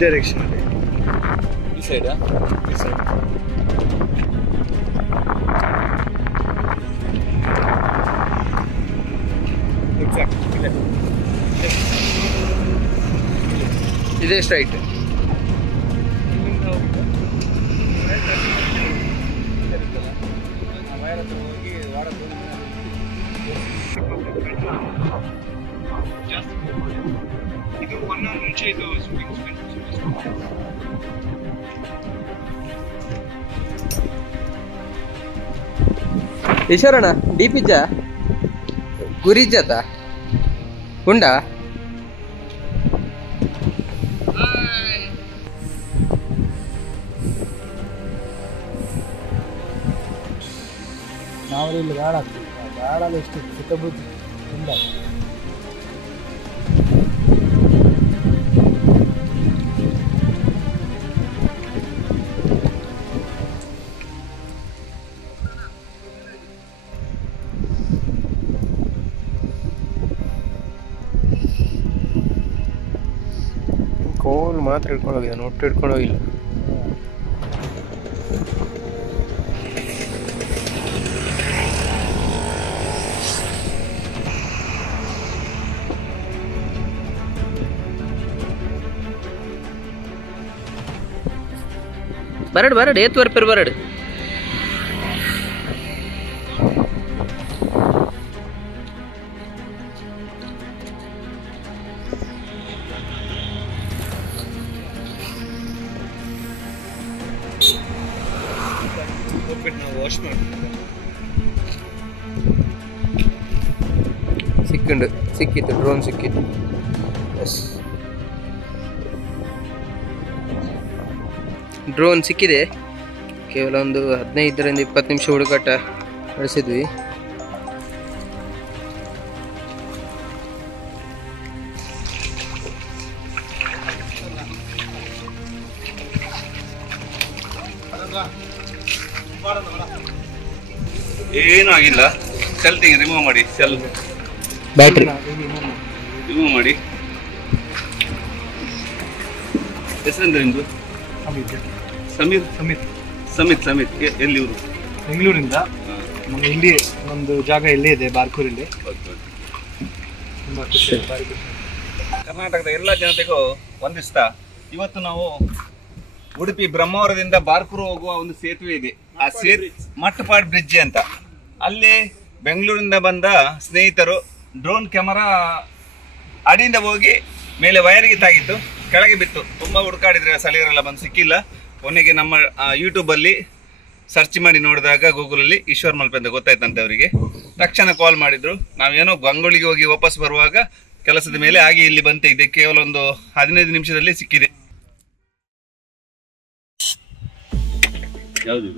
Direction. This side, huh? This side. Exactly. This is straight. ಈಶ್ವರಣ್ಣ ಡಿ ಪಿಜ್ಜ ಗುರಿಜ್ಜತ ಉಂಡ ನಾವು ಇಲ್ಲಿ ಗಾಳ ಆಗ್ತೀವಿ ಗಾಳಲ್ಲಿ ಎಷ್ಟು ಸುತ್ತಬಿಟ್ಟು ತುಂಬ ಕೋಲ್ ಮಾತ್ರ ಹಿಡ್ಕೊಂಡು ಹೋಗಿದ್ದ ಒಟ್ಟು ಹಿಡ್ಕೊಂಡು ಹೋಗಿಲ್ಲ ಬರಡು ಬರಡು ಏತ್ ವರ್ಪರ್ ಬರಡು ಸಿಕ್ಕಿತ್ತು ಡ್ರೋನ್ ಸಿಕ್ಕಿತ್ತು ಎಸ್ ಡ್ರೋನ್ ಸಿಕ್ಕಿದೆ ಕೇವಲ ಒಂದು 15ರಿಂದ 20 ನಿಮಿಷ ಹುಡುಕಾಟ ನಡೆಸಿದ್ವಿ ಏನೂ ಆಗಿಲ್ಲ ಸೆಲ್ ರಿಮೂವ್ ಮಾಡಿ ಸೆಲ್ ಬ್ಯಾಟ್ರಿ ರಿಮೂವ್ ಮಾಡಿ ಹೆಸರೆಂದ್ರೆ ನಿಮ್ದು ಸಮೀರ್ ಸಮಿತ್ ಸಮಿತ್ ಸಮಿತ್ ಎಲ್ಲಿ ಇವರು ಬೆಂಗಳೂರಿಂದ ನಮ್ಮ ಇಲ್ಲಿ ಒಂದು ಜಾಗ ಇಲ್ಲೇ ಇದೆ ಬಾರ್ಕೂರಲ್ಲಿ ತುಂಬ ಖುಷಿ ಕರ್ನಾಟಕದ ಎಲ್ಲ ಜನತೆಗೂ ವಂದಿಸ್ತಾ ಇವತ್ತು ನಾವು ಉಡುಪಿ ಬ್ರಹ್ಮಾವರದಿಂದ ಬಾರ್ಕೂರು ಹೋಗುವ ಒಂದು ಸೇತುವೆ ಇದೆ ಆ ಮಟ್ಟಪಾಡ್ ಬ್ರಿಡ್ಜ್ ಅಂತ ಅಲ್ಲಿ ಬೆಂಗಳೂರಿಂದ ಬಂದ ಸ್ನೇಹಿತರು ಡ್ರೋನ್ ಕ್ಯಾಮರಾ ಅಡಿಯಿಂದ ಹೋಗಿ ಮೇಲೆ ವೈರಿಗೆ ತಾಗಿತ್ತು ಕೆಳಗೆ ಬಿತ್ತು ತುಂಬ ಹುಡುಕಾಡಿದ್ರೆ ಸ್ಥಳೀಯರೆಲ್ಲ ಬಂದು ಸಿಕ್ಕಿಲ್ಲ ಕೊನೆಗೆ ನಮ್ಮ ಯೂಟ್ಯೂಬಲ್ಲಿ ಸರ್ಚ್ ಮಾಡಿ ನೋಡಿದಾಗ ಗೂಗಲಲ್ಲಿ ಈಶ್ವರ್ ಮಲ್ಪೆ ಅಂತ ಗೊತ್ತಾಯ್ತಂತೆ ಅವರಿಗೆ ತಕ್ಷಣ ಕಾಲ್ ಮಾಡಿದ್ರು ನಾವೇನೋ ಗಂಗೊಳಿಗೆ ಹೋಗಿ ವಾಪಸ್ ಬರುವಾಗ ಕೆಲಸದ ಮೇಲೆ ಹಾಗೆ ಇಲ್ಲಿ ಬಂತೆ ಇದೆ ಕೇವಲ ಒಂದು 15 ನಿಮಿಷದಲ್ಲಿ ಸಿಕ್ಕಿದೆ ಯಾವುದು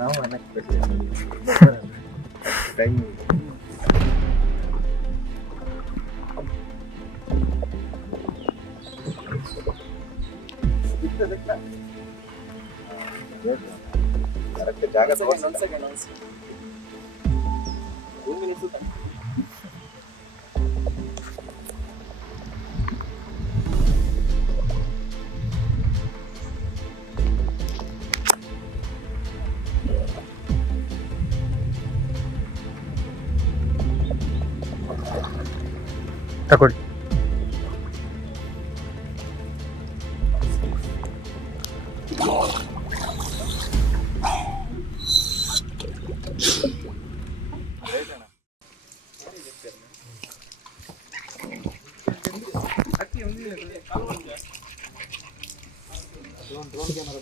ನಾವು ಟೈಮ್ ಜಾಗ ತಗೊಳ್ಳಿ ಡ್ರೋನ್ ಕ್ಯಾಮರಾ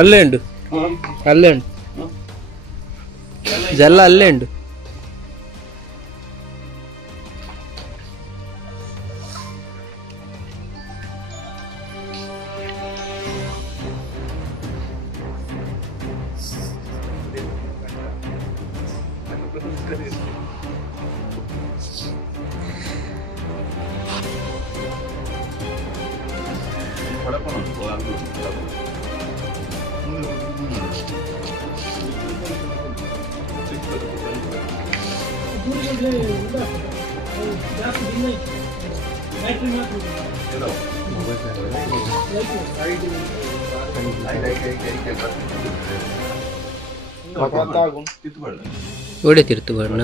అల్లే ఉండు అల్లే ఉండు జల్ల అల్లే ఉండు ಓಡೆ ತಿರ್ತು ಬಣ್ಣ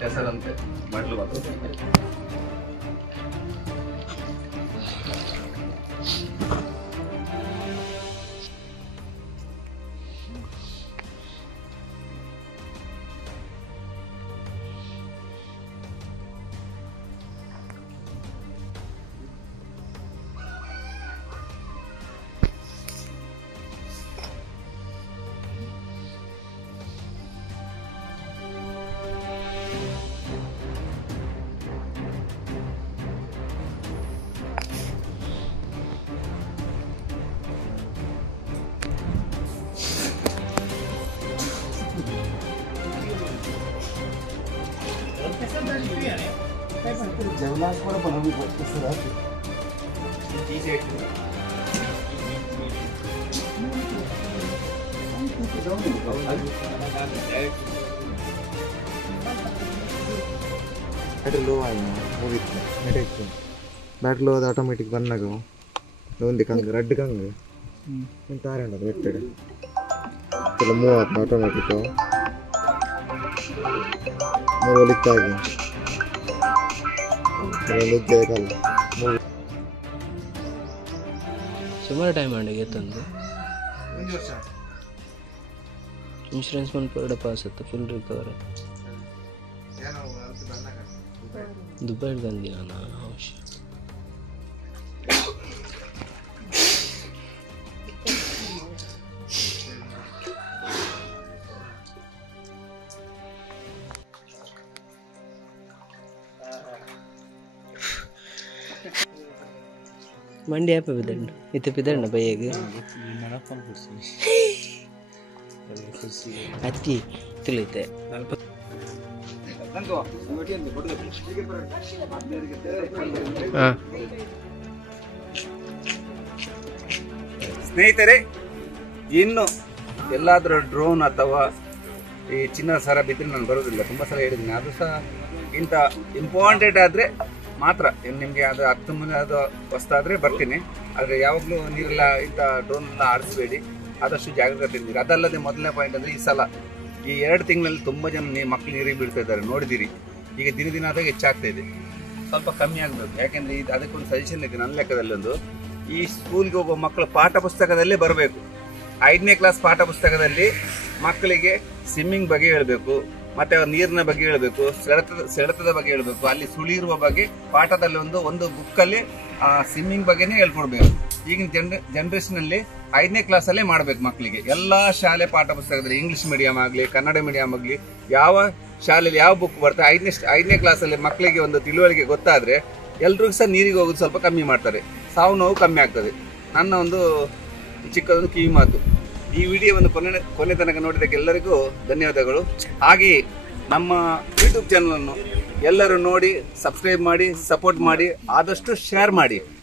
ಹೆಸರಂತೆ ಮಡ್ಲು जेवणास पण बनवली कसं राहते ಬ್ಯಾಟ್ರಿ ಲೋ ಆಯ್ತು ಹೋಗಿತ್ತು ನೆಟಾಯ್ತು ಬ್ಯಾಟ್ರಿ ಲೋ ಅದು ಆಟೋಮೆಟಿಕ್ ಬಂದಾಗ ಒಂದು ಕಂಗೆ ರೆಡ್ ಕಂಗೆ ಎಂತ ಆರೇಂಡ ಎಟ್ಟಡೆ ಎಲ್ಲ ಮೂವ್ ಆಯ್ತು ಆಟೋಮೆಟಿಕ್ ಮೂರು ಒಲಿಕ್ಕಾಗಿ ಸುಮಾರು ಟೈಮ್ ಆಂಡಿಗೆ ತಂದು ಇನ್ಶೂರೆನ್ಸ್ ಬಂದು ಪರ್ಡ ಪಾಸ್ ಆಯ್ತು ಫುಲ್ ರಿಕವರ್ ದುಬೈಗೆ ಬಂದಿ ನಾನು ಅವಶ್ಯ ಮಂಡಿ ಆಪ ಬಿದ್ದಂಡು ಇತ್ತು ಬಿದ್ದಂಡ ಬೈಯಾಗ ಅತ್ತಿ ತಿಳಿತೆ ಸ್ನೇಹಿತರೆ, ಇನ್ನು ಎಲ್ಲಾದರೂ ಡ್ರೋನ್ ಅಥವಾ ಈ ಚಿನ್ನದ ಸರ ಬಿದ್ದರೆ ನಾನು ಬರೋದಿಲ್ಲ. ತುಂಬ ಸಲ ಹೇಳಿದ್ದೀನಿ. ಅದು ಸಹ ಇಂಥ ಇಂಪಾರ್ಟೆಂಟ್ ಆದರೆ ಮಾತ್ರ ನಿಮಗೆ ಅದು ಹತ್ತು ಮುಂದೆ ಅದು ಹೊಸ್ತಾದರೆ ಬರ್ತೀನಿ. ಆದರೆ ಯಾವಾಗಲೂ ನೀರೆಲ್ಲ ಇಂಥ ಡ್ರೋನೆಲ್ಲ ಆಡಿಸ್ಬೇಡಿ, ಆದಷ್ಟು ಜಾಗ್ರತೆ ಇದ್ದೀರಿ. ಅದಲ್ಲದೆ ಮೊದಲನೇ ಪಾಯಿಂಟ್ ಅಂದರೆ ಈ ಸಲ ಈ 2 ತಿಂಗಳಲ್ಲಿ ತುಂಬ ಜನ ಮಕ್ಕಳು ನೀರಿಗೆ ಬೀಳ್ತಾ ಇದ್ದಾರೆ, ನೋಡಿದ್ದೀರಿ. ಈಗ ದಿನ ಆದಾಗ ಹೆಚ್ಚಾಗ್ತಾ ಇದೆ. ಸ್ವಲ್ಪ ಕಮ್ಮಿ ಆಗಬೇಕು. ಯಾಕೆಂದರೆ ಇದು ಅದಕ್ಕೊಂದು ಸಜೆಷನ್ ಇದೆ ನನ್ನ ಲೆಕ್ಕದಲ್ಲಿ. ಒಂದು ಈ ಸ್ಕೂಲ್ಗೆ ಹೋಗುವ ಮಕ್ಕಳು ಪಾಠ ಪುಸ್ತಕದಲ್ಲೇ ಬರಬೇಕು. 5ನೇ ಕ್ಲಾಸ್ ಪಾಠ ಪುಸ್ತಕದಲ್ಲಿ ಮಕ್ಕಳಿಗೆ ಸ್ವಿಮ್ಮಿಂಗ್ ಬಗ್ಗೆ ಹೇಳಬೇಕು, ಮತ್ತೆ ನೀರಿನ ಬಗ್ಗೆ ಹೇಳಬೇಕು, ಸೆಳೆತದ ಬಗ್ಗೆ ಹೇಳಬೇಕು, ಅಲ್ಲಿ ಸುಳಿಯಿರುವ ಬಗ್ಗೆ ಪಾಠದಲ್ಲಿ ಒಂದು ಬುಕ್ಕಲ್ಲಿ ಸ್ವಿಮ್ಮಿಂಗ್ ಬಗ್ಗೆನೇ ಹೇಳ್ಕೊಡ್ಬೇಕು. ಈಗಿನ ಜನ್ರೇಷನಲ್ಲಿ 5ನೇ ಕ್ಲಾಸಲ್ಲೇ ಮಾಡಬೇಕು ಮಕ್ಕಳಿಗೆ. ಎಲ್ಲ ಶಾಲೆ ಪಾಠ ಪುಸ್ತಕದಲ್ಲಿ ಇಂಗ್ಲೀಷ್ ಮೀಡಿಯಂ ಆಗಲಿ ಕನ್ನಡ ಮೀಡಿಯಂ ಆಗಲಿ ಯಾವ ಶಾಲೆಯಲ್ಲಿ ಯಾವ ಬುಕ್ ಬರ್ತದೆ 5ನೇ ಕ್ಲಾಸಲ್ಲಿ ಮಕ್ಕಳಿಗೆ ಒಂದು ತಿಳುವಳಿಕೆ ಗೊತ್ತಾದರೆ ಎಲ್ರಿಗೂ ಸಹ ನೀರಿಗೆ ಹೋಗೋದು ಸ್ವಲ್ಪ ಕಮ್ಮಿ ಮಾಡ್ತಾರೆ, ಸಾವು ನೋವು ಕಮ್ಮಿ ಆಗ್ತದೆ. ನನ್ನ ಒಂದು ಚಿಕ್ಕದೊಂದು ಕಿವಿ ಮಾತು. ಈ ವಿಡಿಯೋವನ್ನು ಕೊನೆ ತನಕ ನೋಡಿದ್ದಕ್ಕೆ ಎಲ್ಲರಿಗೂ ಧನ್ಯವಾದಗಳು. ಹಾಗೆಯೇ ನಮ್ಮ ಯೂಟ್ಯೂಬ್ ಚಾನಲನ್ನು ಎಲ್ಲರೂ ನೋಡಿ ಸಬ್ಸ್ಕ್ರೈಬ್ ಮಾಡಿ, ಸಪೋರ್ಟ್ ಮಾಡಿ, ಆದಷ್ಟು ಶೇರ್ ಮಾಡಿ.